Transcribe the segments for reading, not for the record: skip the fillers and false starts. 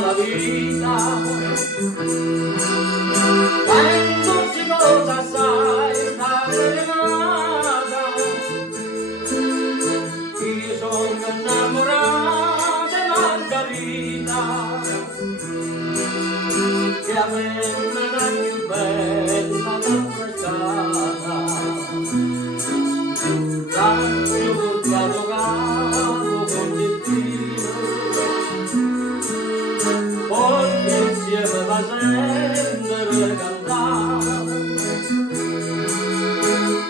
La vita quando si cosa sai sta berenata io sono innamorata di Margherita che a me non è più bella d'apprezzata l'anno portato capo con il vino oggi insieme va sempre cantare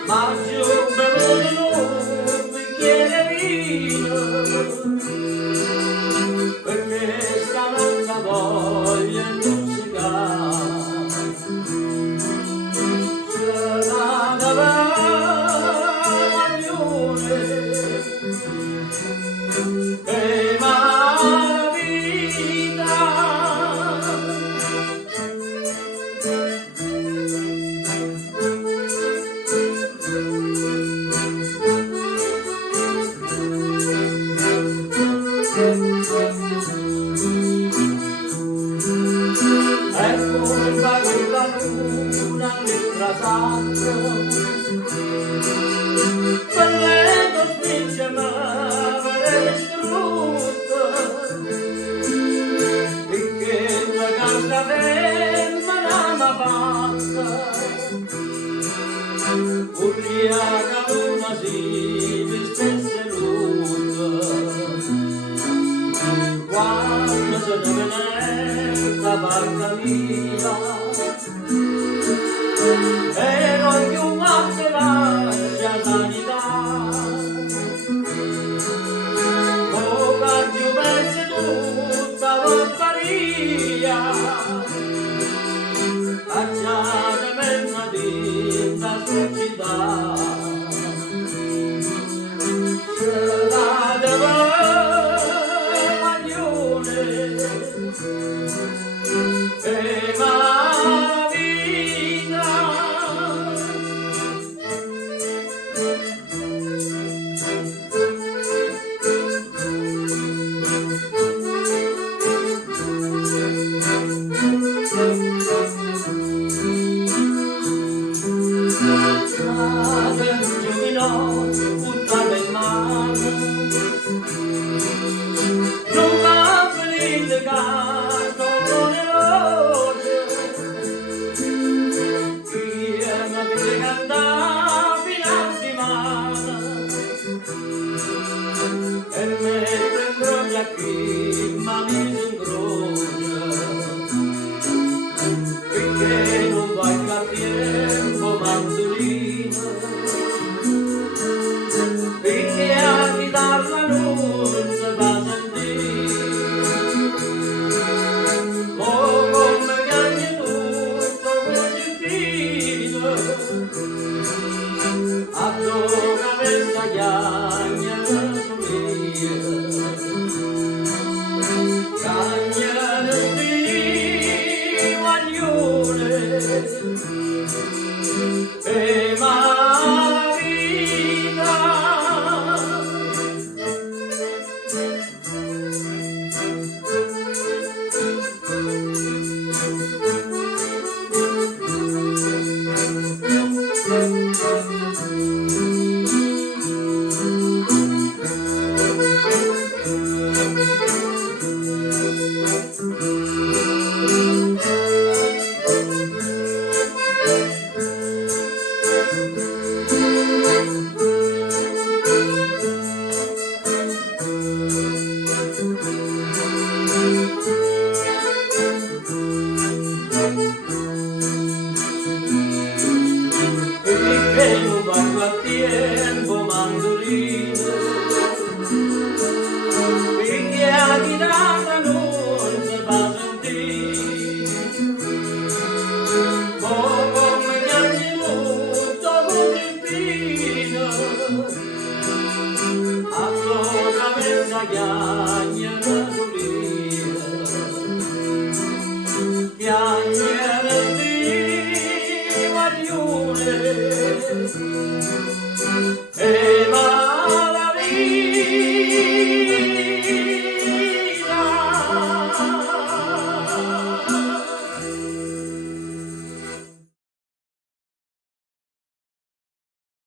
ma ci ho bevuto un bicchiere vino perché stanotte voglio intossicare c'è la cavaglione e ecco la luna nel trasalto quell'eco spinge ma per distrutto finché la casa ferma l'ama fatta ubriaca luna si vestesse lutto quando se ne venetta barca mia e non più matte lascia sanità poca più perse tutta l'orparia cacciate menna tinta su città buttata in mano una felice canto con le rose io non ti cantavi in antimana e mentre imbroglia qui ma mi si incrocia finché non vai a tempo mandolino finché a chitarra non si va a sentire oh come piange tutto così fino addoga questa chiagna mia cagna del guaglione e tiempo mandolino finché a chitarra non si va a sentire come piange tutto con il vino a cosa messa chiagna d'olia, chiagna di Marione,